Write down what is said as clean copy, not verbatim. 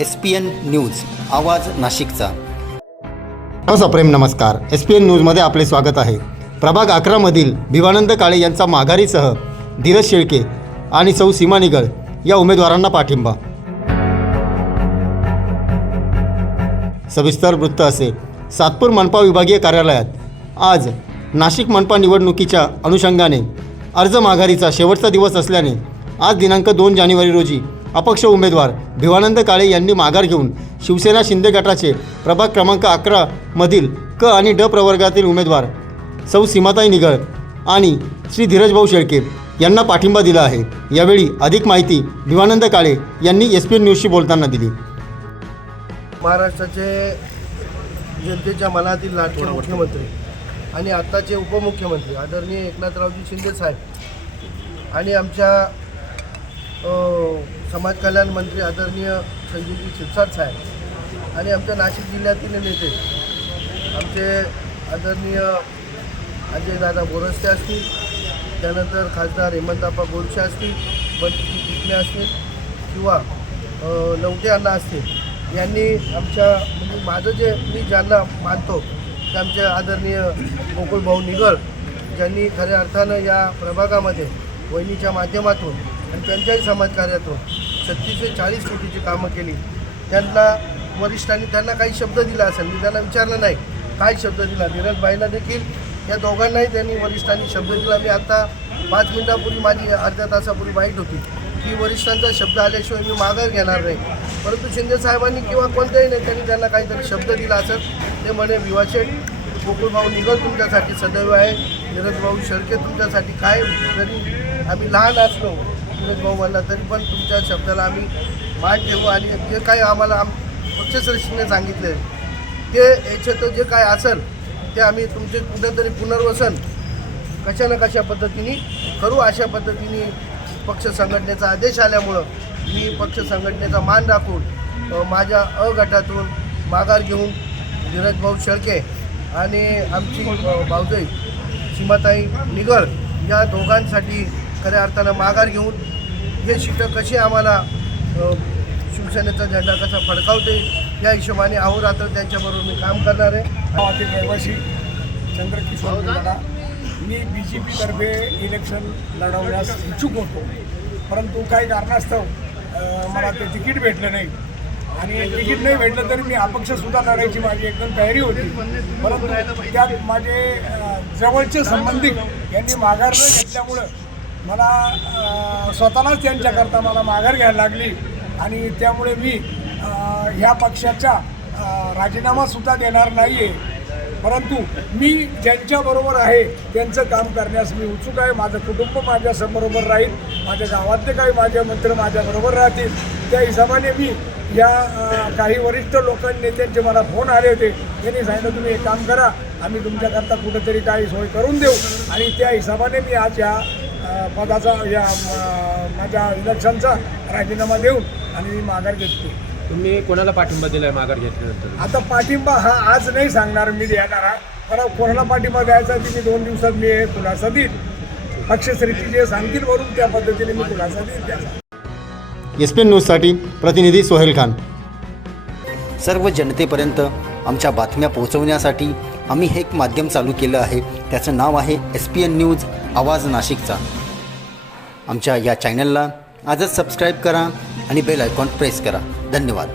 SPN news आवाज नाशिकचा। सप्रेम नमस्कार। SPN न्यूजमध्ये आपले स्वागत आहे। प्रभाग 11 मधील भिवानंद काळे यांचा माघारीसह धीरज शेळके आणि सौ सीमा निगळ या उमेदवारांना पाठिंबा। सविस्तर वृत्त असे। सातपूर मनपा विभागीय कार्यालयात आज नाशिक मनपा निवडणुकीच्या अनुषंगाने अर्ज माघारीचा शेवटचा दिवस असल्याने आज दिनांक 2 जानेवारी रोजी अपक्ष उमेदवार भिवानंद काळे यांनी माघार घेऊन शिवसेना शिंदे गटाचे प्रभाग क्रमांक 11 मधील क आणि ड प्रवर्गातील उमेदवार सौ सीमाताई निगळ आणि श्री धीरजभाऊ शेळके यांना पाठिंबा दिला आहे। यावेळी अधिक माहिती भिवानंद काळे यांनी SPN न्यूजशी बोलताना दिली। महाराष्ट्राचे जनतेच्या मनातील लाडके मुख्यमंत्री आणि आत्ताचे उपमुख्यमंत्री आदरणीय एकनाथरावजी शिंदे साहेब आणि आमच्या समाज कल्याण मंत्री आदरणीय संजयजी शिरसाट साहेब आणि आमच्या नाशिक जिल्ह्यातील नेते आमचे आदरणीय अजयदादा बोरस्ते असतील, त्यानंतर खासदार हेमंतप्पा गोडसे असतील, बंटी चिकणे असतील किंवा लवटे अण्णा असतील, यांनी आमच्या म्हणजे माझं जे मी ज्यांना मानतो ते आमचे आदरणीय गोकुळभाऊ निगळ ज्यांनी खऱ्या अर्थानं या प्रभागामध्ये वहिनीच्या माध्यमातून आणि त्यांच्याही समाजकार्यातून 36 ते 40 कोटीची कामं केली। त्यांना वरिष्ठांनी त्यांना काही शब्द दिला असेल, मी त्यांना विचारलं नाही काय शब्द दिला। धीरजबाईला देखील या दोघांनाही त्यांनी वरिष्ठांनी शब्द दिला। मी आता 5 मिनिटापूर्वी माझी अर्ध्या तासापूर्वी बाईट होती की वरिष्ठांचा शब्द आल्याशिवाय मी माघार घेणार नाही, परंतु शिंदे साहेबांनी किंवा कोणत्याही नेत्यांनी त्यांना काहीतरी शब्द दिला असेल। ते म्हणे विवाशेठ गोकुळभाऊ निगळ तुमच्यासाठी सदैव आहे, धीरजभाऊ शेळके तुमच्यासाठी काय जरी आम्ही लहान असलो धीरजभाऊ म्हणला तरी पण तुमच्या शब्दाला आम्ही मान ठेवू आणि जे काही आम्हाला पक्षश्रेष्ठीने सांगितले ते याच्यात जे काय असेल ते आम्ही तुमचे कुठेतरी पुनर्वसन कशा ना कशा पद्धतीने करू। अशा पद्धतीने पक्ष संघटनेचा आदेश आल्यामुळं मी पक्ष संघटनेचा मान राखून माझ्या अ गटातून माघार घेऊन धीरजभाऊ शेळके आणि आमची भाऊजाई सीमाताई निगळ या दोघांसाठी खऱ्या अर्थानं माघार घेऊन हे शिटं कशी आम्हाला शिवसेनेचा झेंडा कसा फडकावते या हिशोबाने अहोरात्र त्यांच्याबरोबर मी काम करणार आहे। रहिवासी चंद्रकिशोर दादा, मी BJP तर्फे इलेक्शन लढवण्यास इच्छुक होतो, परंतु काही कारणास्तव मला ते तिकीट भेटलं नाही आणि तिकीट नाही भेटलं तरी मी अपक्षसुद्धा लढायची माझी एकदम तयारी होती, परंतु त्यात माझे जवळचे संबंधित यांनी माघार न घेतल्यामुळं मला स्वतःलाच त्यांच्याकरता मला माघार घ्यायला लागली आणि त्यामुळे मी ह्या पक्षाचा राजीनामासुद्धा देणार नाही आहे, परंतु मी ज्यांच्याबरोबर आहे त्यांचं काम करण्यास मी उत्सुक आहे। माझं कुटुंब माझ्याबरोबर राहील, माझ्या गावातले काही माझे मित्र माझ्याबरोबर राहतील, त्या हिशोबाने मी या काही वरिष्ठ लोकांनी नेत्यांचे मला फोन आले होते, त्यांनी सांगितलं तुम्ही एक काम करा, आम्ही तुमच्याकरता कुठेतरी काही सोय करून देऊ आणि त्या हिशोबाने मी आज या पदाचा या माझ्या इलेक्शनचा राजीनामा देऊन आणि मी माघार घेतली। तुम्ही कोणाला पाठिंबा दिलाय माघार घेतल्यानंतर? आता पाठिंबा हा आज नाही सांगणार मी देणार आहे, पण कोणाला पाठिंबा द्यायचा ती मी 2 दिवसात मी खुलासा देईन। पक्षश्रेष्ठी जे सांगतील वरून त्या पद्धतीने मी खुलासा देईन त्याचा। SPN न्यूजसाठी प्रतिनिधी सोहेल खान। सर्व जनतेपर्यंत आमच्या बातम्या पोहोचवण्यासाठी आम्ही हे एक माध्यम चालू केलं आहे, त्याचं नाव आहे SPN न्यूज आवाज नाशिकचा। आमच्या या चॅनलला आजच सबस्क्राईब करा आणि बेल आयकॉन प्रेस करा। धन्यवाद।